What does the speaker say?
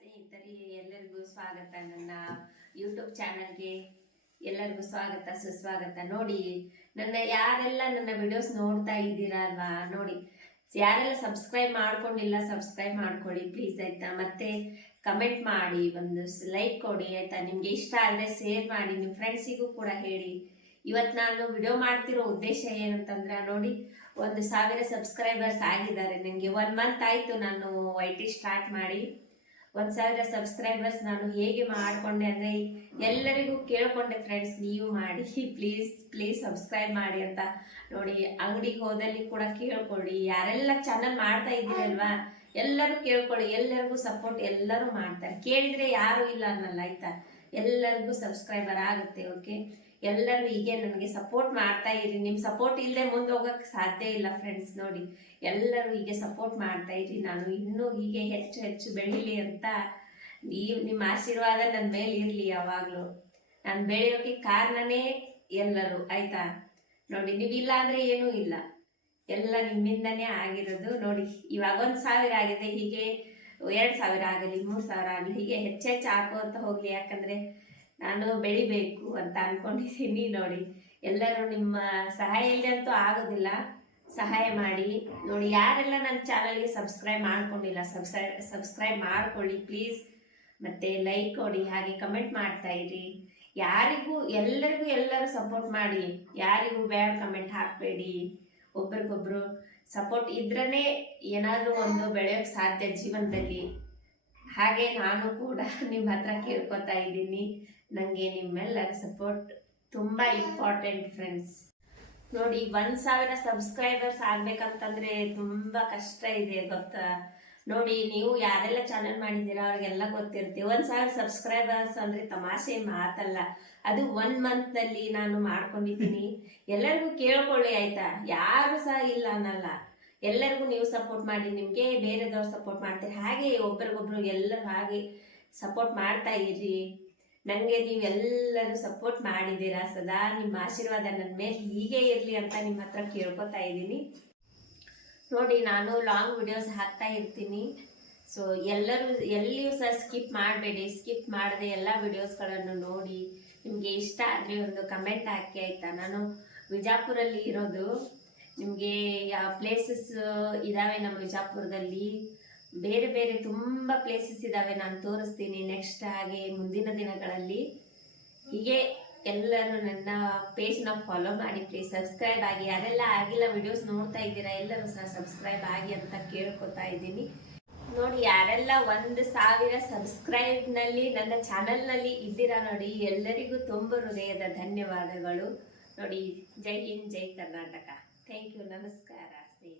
ಸ್ನೇಹಿತರೆ, ಎಲ್ಲರಿಗೂ ಸ್ವಾಗತ. ನನ್ನ ಯೂಟ್ಯೂಬ್ ಚಾನಲ್ಗೆ ಎಲ್ಲರಿಗೂ ಸ್ವಾಗತ, ಸುಸ್ವಾಗತ. ನೋಡಿ, ನನ್ನ ಯಾರೆಲ್ಲ ನನ್ನ ವಿಡಿಯೋಸ್ ನೋಡ್ತಾ ಇದ್ದೀರಾ ಅಲ್ವಾ? ನೋಡಿ, ಯಾರೆಲ್ಲ ಸಬ್ಸ್ಕ್ರೈಬ್ ಮಾಡ್ಕೊಂಡಿಲ್ಲ ಸಬ್ಸ್ಕ್ರೈಬ್ ಮಾಡ್ಕೊಳ್ಳಿ ಪ್ಲೀಸ್ ಆಯ್ತಾ? ಮತ್ತೆ ಕಮೆಂಟ್ ಮಾಡಿ, ಒಂದು ಲೈಕ್ ಕೊಡಿ ಆಯ್ತಾ? ನಿಮ್ಗೆ ಇಷ್ಟ ಆದರೆ ಶೇರ್ ಮಾಡಿ ನಿಮ್ಮ ಫ್ರೆಂಡ್ಸಿಗೂ ಕೂಡ ಹೇಳಿ. ಇವತ್ತು ನಾನು ವಿಡಿಯೋ ಮಾಡ್ತಿರೋ ಉದ್ದೇಶ ಏನಂತಂದ್ರೆ, ನೋಡಿ, ಒಂದು ಸಾವಿರ ಸಬ್ಸ್ಕ್ರೈಬರ್ಸ್ ಆಗಿದ್ದಾರೆ. ನನಗೆ ಒನ್ ಮಂತ್ ಆಯಿತು ನಾನು ವೈಟಿ ಸ್ಟಾರ್ಟ್ ಮಾಡಿ. ಒಂದು ಸಾವಿರ ಸಬ್ಸ್ಕ್ರೈಬರ್ಸ್ ನಾನು ಹೇಗೆ ಮಾಡ್ಕೊಂಡೆ ಅಂದ್ರೆ ಎಲ್ಲರಿಗೂ ಕೇಳ್ಕೊಂಡೆ ಫ್ರೆಂಡ್ಸ್ ನೀವು ಮಾಡಿ ಪ್ಲೀಸ್ ಪ್ಲೀಸ್ ಸಬ್ಸ್ಕ್ರೈಬ್ ಮಾಡಿ ಅಂತ. ನೋಡಿ, ಅಂಗಡಿಗೆ ಹೋದಲ್ಲಿ ಕೂಡ ಕೇಳ್ಕೊಳ್ಳಿ. ಯಾರೆಲ್ಲ ಚಾನಲ್ ಮಾಡ್ತಾ ಇದ್ದೀರಲ್ವಾ ಎಲ್ಲರೂ ಕೇಳ್ಕೊಳ್ಳಿ. ಎಲ್ಲರಿಗೂ ಸಪೋರ್ಟ್ ಎಲ್ಲರೂ ಮಾಡ್ತಾರೆ. ಕೇಳಿದ್ರೆ ಯಾರು ಇಲ್ಲ ಅನ್ನಲ್ಲ, ಆಯ್ತಾ? ಎಲ್ಲರಿಗೂ ಸಬ್ಸ್ಕ್ರೈಬರ್ ಆಗುತ್ತೆ ಓಕೆ ಎಲ್ಲರೂ ಹೀಗೆ ನನಗೆ ಸಪೋರ್ಟ್ ಮಾಡ್ತಾ ಇರಿ. ನಿಮ್ಮ ಸಪೋರ್ಟ್ ಇಲ್ಲದೆ ಮುಂದೆ ಹೋಗೋಕ್ಕೆ ಸಾಧ್ಯ ಇಲ್ಲ ಫ್ರೆಂಡ್ಸ್ ನೋಡಿ. ಎಲ್ಲರೂ ಹೀಗೆ ಸಪೋರ್ಟ್ ಮಾಡ್ತಾ ಇರಿ. ನಾನು ಇನ್ನೂ ಹೀಗೆ ಹೆಚ್ಚು ಹೆಚ್ಚು ಬೆಳೀಲಿ ಅಂತ ನೀವು ನಿಮ್ಮ ಆಶೀರ್ವಾದ ನನ್ನ ಮೇಲೆ ಇರಲಿ ಯಾವಾಗಲೂ. ನಾನು ಬೆಳೆಯೋಕೆ ಕಾರಣನೇ ಎಲ್ಲರೂ, ಆಯಿತಾ? ನೋಡಿ ನೀವಿಲ್ಲ ಅಂದರೆ ಏನೂ ಇಲ್ಲ. ಎಲ್ಲ ನಿಮ್ಮಿಂದನೇ ಆಗಿರೋದು. ನೋಡಿ, ಇವಾಗ ಒಂದು ಸಾವಿರ ಆಗಿದೆ. ಹೀಗೆ, ಎರಡು ಸಾವಿರ ಆಗಲಿ, ಮೂರು ಸಾವಿರ ಆಗಲಿ, ಹೀಗೆ ಹೆಚ್ಚೆಚ್ಚು ಹಾಕುವಂತ ಹೋಗಲಿ. ಯಾಕಂದರೆ ನಾನು ಬೆಳಿಬೇಕು ಅಂತ ಅನ್ಕೊಂಡಿದ್ದೀನಿ ನೋಡಿ. ಎಲ್ಲರೂ ನಿಮ್ಮ ಸಹಾಯ ಇಲ್ಲದೆ ಅಂತೂ ಆಗೋದಿಲ್ಲ. ಸಹಾಯ ಮಾಡಿ. ನೋಡಿ, ಯಾರೆಲ್ಲ ನನ್ನ ಚಾನಲ್ಗೆ ಸಬ್ಸ್ಕ್ರೈಬ್ ಮಾಡ್ಕೊಂಡಿಲ್ಲ, ಸಬ್ಸ್ಕ್ರೈ, ಸಬ್ಸ್ಕ್ರೈಬ್ ಮಾಡ್ಕೊಳ್ಳಿ ಪ್ಲೀಸ್. ಮತ್ತು ಲೈಕ್ ಕೊಡಿ, ಹಾಗೆ ಕಮೆಂಟ್ ಮಾಡ್ತಾ ಇರಿ. ಯಾರಿಗೂ, ಎಲ್ಲರಿಗೂ ಎಲ್ಲರೂ ಸಪೋರ್ಟ್ ಮಾಡಿ. ಯಾರಿಗೂ ಬ್ಯಾಡ್ ಕಮೆಂಟ್ ಹಾಕಬೇಡಿ. ಒಬ್ರಿಗೊಬ್ರು ಸಪೋರ್ಟ್ ಇದ್ರೇ ಏನಾದರೂ ಒಂದು ಬೆಳೆಯೋಕ್ಕೆ ಸಾಧ್ಯ ಜೀವನದಲ್ಲಿ. ಹಾಗೆ ನಾನು ಕೂಡ ನಿಮ್ಮ ಹತ್ರ ಕೇಳ್ಕೊತಾ ಇದ್ದೀನಿ. ನನಗೆ ನಿಮ್ಮೆಲ್ಲರ ಸಪೋರ್ಟ್ ತುಂಬ ಇಂಪಾರ್ಟೆಂಟ್ ಫ್ರೆಂಡ್ಸ್ ನೋಡಿ, ಒಂದು ಸಾವಿರ ಸಬ್ಸ್ಕ್ರೈಬರ್ಸ್ ಆಗಬೇಕಂತಂದ್ರೆ ತುಂಬ ಕಷ್ಟ ಇದೆ ಗೊತ್ತಾ? ನೋಡಿ, ನೀವು ಯಾರೆಲ್ಲ ಚಾನಲ್ ಮಾಡಿದ್ದೀರಾ ಅವ್ರಿಗೆಲ್ಲ ಗೊತ್ತಿರುತ್ತೆ. ಒಂದು ಸಾವಿರ ಸಬ್ಸ್ಕ್ರೈಬರ್ಸ್ ಅಂದರೆ ತಮಾಷೆ ಮಾತಲ್ಲ. ಅದು ಒನ್ ಮಂತ್ನಲ್ಲಿ ನಾನು ಮಾಡ್ಕೊಂಡಿದ್ದೀನಿ. ಎಲ್ಲರಿಗೂ ಕೇಳ್ಕೊಳ್ಳಿ ಆಯಿತಾ? ಯಾರು ಸಹ ಇಲ್ಲ ಅನ್ನಲ್ಲ. ಎಲ್ಲರಿಗೂ ನೀವು ಸಪೋರ್ಟ್ ಮಾಡಿ, ನಿಮಗೆ ಬೇರೆದವ್ರು ಸಪೋರ್ಟ್ ಮಾಡ್ತೀರಿ, ಹಾಗೆ ಒಬ್ರಿಗೊಬ್ರು ಎಲ್ಲರೂ ಹಾಗೆ ಸಪೋರ್ಟ್ ಮಾಡ್ತಾ ಇರಿ. ನನಗೆ ನೀವೆಲ್ಲರೂ ಸಪೋರ್ಟ್ ಮಾಡಿದ್ದೀರಾ ಸದಾ, ನಿಮ್ಮ ಆಶೀರ್ವಾದ ನನ್ನ ಮೇಲೆ ಹೀಗೆ ಇರಲಿ ಅಂತ ನಿಮ್ಮ ಹತ್ರ ಕೇಳ್ಕೊತಾ ಇದ್ದೀನಿ. ನೋಡಿ, ನಾನು ಲಾಂಗ್ ವಿಡಿಯೋಸ್ ಹಾಕ್ತಾ ಇರ್ತೀನಿ. ಸೊ ಎಲ್ಲರೂ, ಎಲ್ಲಿಯೂ ಸಹ ಸ್ಕಿಪ್ ಮಾಡಬೇಡಿ ಸ್ಕಿಪ್ ಮಾಡದೆ ಎಲ್ಲ ವಿಡಿಯೋಸ್ಗಳನ್ನು ನೋಡಿ. ನಿಮಗೆ ಇಷ್ಟ ಆದರೆ ಒಂದು ಕಮೆಂಟ್ ಹಾಕಿ ಆಯಿತಾ? ನಾನು ವಿಜಾಪುರಲ್ಲಿ ಇರೋದು. ನಿಮಗೆ ಯಾವ ಪ್ಲೇಸಸ್ ಇದ್ದಾವೆ ನಮ್ಮ ವಿಜಾಪುರದಲ್ಲಿ? ಬೇರೆ ಬೇರೆ ತುಂಬ ಪ್ಲೇಸಸ್ ಇದ್ದಾವೆ ನಾನು ತೋರಿಸ್ತೀನಿ ನೆಕ್ಸ್ಟ್ ಹಾಗೆ ಮುಂದಿನ ದಿನಗಳಲ್ಲಿ. ಹೀಗೆ ಎಲ್ಲರೂ ನನ್ನ ಪೇಜ್ನ ಫಾಲೋ ಮಾಡಿ ಪ್ಲೀಸ್ ಸಬ್ಸ್ಕ್ರೈಬ್ ಆಗಿ. ಯಾರೆಲ್ಲ ಆಗಿಲ್ಲ ವಿಡಿಯೋಸ್ ನೋಡ್ತಾ ಇದ್ದೀರಾ? ಎಲ್ಲರೂ ಸಹ ಸಬ್ಸ್ಕ್ರೈಬ್ ಆಗಿ ಅಂತ ಕೇಳ್ಕೊತಾ ಇದ್ದೀನಿ. ನೋಡಿ, ಯಾರೆಲ್ಲ ಒಂದು ಸಾವಿರ ಸಬ್ಸ್ಕ್ರೈಬ್ನಲ್ಲಿ ನನ್ನ ಚಾನಲ್ನಲ್ಲಿ ಇದ್ದೀರಾ ನೋಡಿ, ಎಲ್ಲರಿಗೂ ತುಂಬ ಹೃದಯದ ಧನ್ಯವಾದಗಳು. ನೋಡಿ, ಜೈ ಹಿಂದ್, ಜೈ ಕರ್ನಾಟಕ. caras de